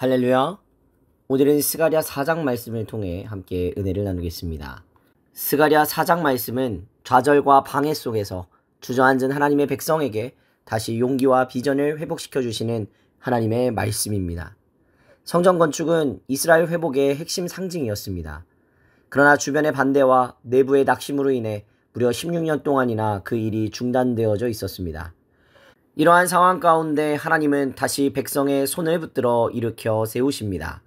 할렐루야. 오늘은 스가랴 4장 말씀을 통해 함께 은혜를 나누겠습니다. 스가랴 4장 말씀은 좌절과 방해 속에서 주저앉은 하나님의 백성에게 다시 용기와 비전을 회복시켜 주시는 하나님의 말씀입니다. 성전 건축은 이스라엘 회복의 핵심 상징이었습니다. 그러나 주변의 반대와 내부의 낙심으로 인해 무려 16년 동안이나 그 일이 중단되어져 있었습니다. 이러한 상황 가운데 하나님은 다시 백성의 손을 붙들어 일으켜 세우십니다.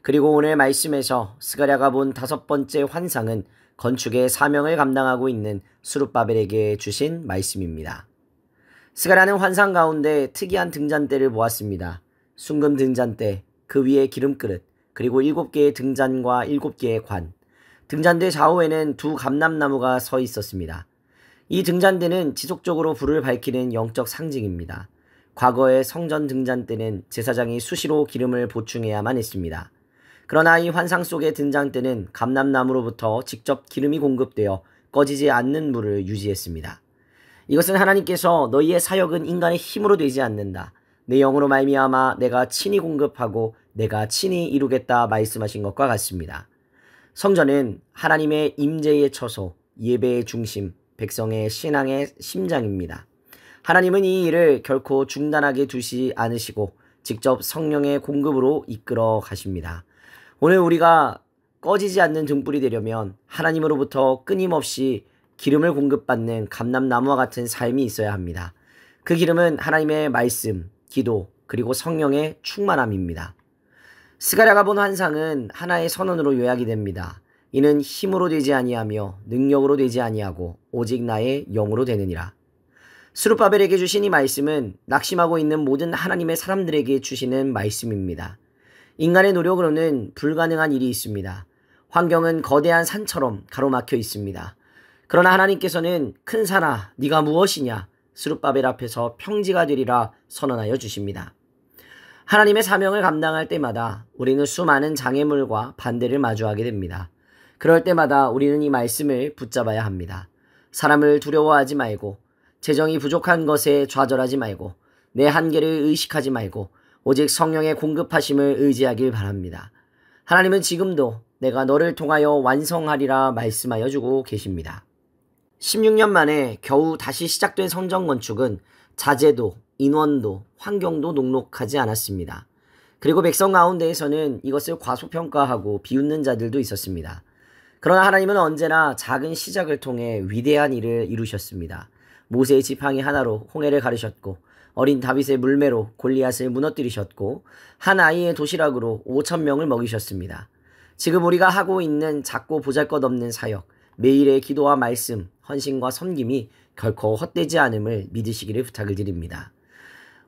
그리고 오늘 말씀에서 스가랴가 본 5번째 환상은 건축의 사명을 감당하고 있는 스룹바벨에게 주신 말씀입니다. 스가랴는 환상 가운데 특이한 등잔대를 보았습니다. 순금 등잔대, 그 위에 기름그릇, 그리고 7개의 등잔과 7개의 관. 등잔대 좌우에는 2 감람나무가 서 있었습니다. 이 등잔대는 지속적으로 불을 밝히는 영적 상징입니다. 과거의 성전 등잔대는 제사장이 수시로 기름을 보충해야만 했습니다. 그러나 이 환상 속의 등잔대는 감람나무로부터 직접 기름이 공급되어 꺼지지 않는 물을 유지했습니다. 이것은 하나님께서 너희의 사역은 인간의 힘으로 되지 않는다. 내 영으로 말미암아 내가 친히 공급하고 내가 친히 이루겠다 말씀하신 것과 같습니다. 성전은 하나님의 임재의 처소, 예배의 중심, 백성의 신앙의 심장입니다. 하나님은 이 일을 결코 중단하게 두지 않으시고 직접 성령의 공급으로 이끌어 가십니다. 오늘 우리가 꺼지지 않는 등불이 되려면 하나님으로부터 끊임없이 기름을 공급받는 감람나무와 같은 삶이 있어야 합니다. 그 기름은 하나님의 말씀, 기도, 그리고 성령의 충만함입니다. 스가랴가 본 환상은 하나의 선언으로 요약이 됩니다. 이는 힘으로 되지 아니하며 능력으로 되지 아니하고 오직 나의 영으로 되느니라. 스룹바벨에게 주신 이 말씀은 낙심하고 있는 모든 하나님의 사람들에게 주시는 말씀입니다. 인간의 노력으로는 불가능한 일이 있습니다. 환경은 거대한 산처럼 가로막혀 있습니다. 그러나 하나님께서는 큰 산아 네가 무엇이냐 스룹바벨 앞에서 평지가 되리라 선언하여 주십니다. 하나님의 사명을 감당할 때마다 우리는 수많은 장애물과 반대를 마주하게 됩니다. 그럴 때마다 우리는 이 말씀을 붙잡아야 합니다. 사람을 두려워하지 말고 재정이 부족한 것에 좌절하지 말고 내 한계를 의식하지 말고 오직 성령의 공급하심을 의지하길 바랍니다. 하나님은 지금도 내가 너를 통하여 완성하리라 말씀하여 주고 계십니다. 16년 만에 겨우 다시 시작된 성전 건축은 자재도 인원도 환경도 녹록하지 않았습니다. 그리고 백성 가운데에서는 이것을 과소평가하고 비웃는 자들도 있었습니다. 그러나 하나님은 언제나 작은 시작을 통해 위대한 일을 이루셨습니다. 모세의 지팡이 하나로 홍해를 가르셨고 어린 다윗의 물매로 골리앗을 무너뜨리셨고 한 아이의 도시락으로 5,000명을 먹이셨습니다. 지금 우리가 하고 있는 작고 보잘것없는 사역, 매일의 기도와 말씀, 헌신과 섬김이 결코 헛되지 않음을 믿으시기를 부탁을 드립니다.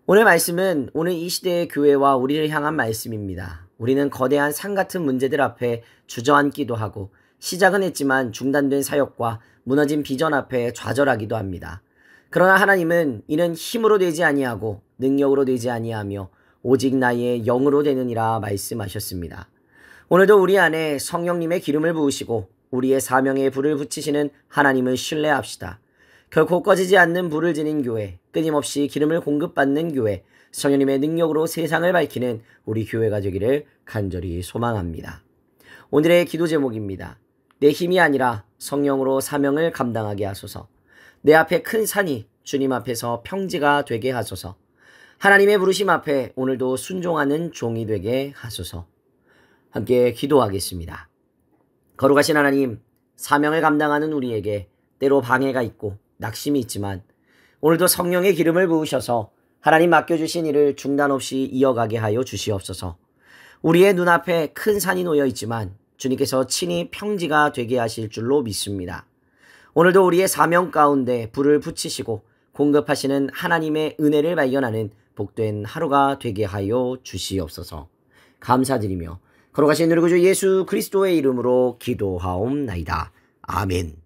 오늘 말씀은 오늘 이 시대의 교회와 우리를 향한 말씀입니다. 우리는 거대한 산 같은 문제들 앞에 주저앉기도 하고 시작은 했지만 중단된 사역과 무너진 비전 앞에 좌절하기도 합니다. 그러나 하나님은 이는 힘으로 되지 아니하고 능력으로 되지 아니하며 오직 나의 영으로 되느니라 말씀하셨습니다. 오늘도 우리 안에 성령님의 기름을 부으시고 우리의 사명에 불을 붙이시는 하나님을 신뢰합시다. 결코 꺼지지 않는 불을 지닌 교회, 끊임없이 기름을 공급받는 교회, 성령님의 능력으로 세상을 밝히는 우리 교회가 되기를 간절히 소망합니다. 오늘의 기도 제목입니다. 내 힘이 아니라 성령으로 사명을 감당하게 하소서. 내 앞에 큰 산이 주님 앞에서 평지가 되게 하소서. 하나님의 부르심 앞에 오늘도 순종하는 종이 되게 하소서. 함께 기도하겠습니다. 거룩하신 하나님, 사명을 감당하는 우리에게 때로 방해가 있고 낙심이 있지만 오늘도 성령의 기름을 부으셔서 하나님 맡겨주신 일을 중단 없이 이어가게 하여 주시옵소서. 우리의 눈앞에 큰 산이 놓여 있지만 주님께서 친히 평지가 되게 하실 줄로 믿습니다. 오늘도 우리의 사명 가운데 불을 붙이시고 공급하시는 하나님의 은혜를 발견하는 복된 하루가 되게 하여 주시옵소서. 감사드리며 거룩하신 우리 구주 예수 그리스도의 이름으로 기도하옵나이다. 아멘.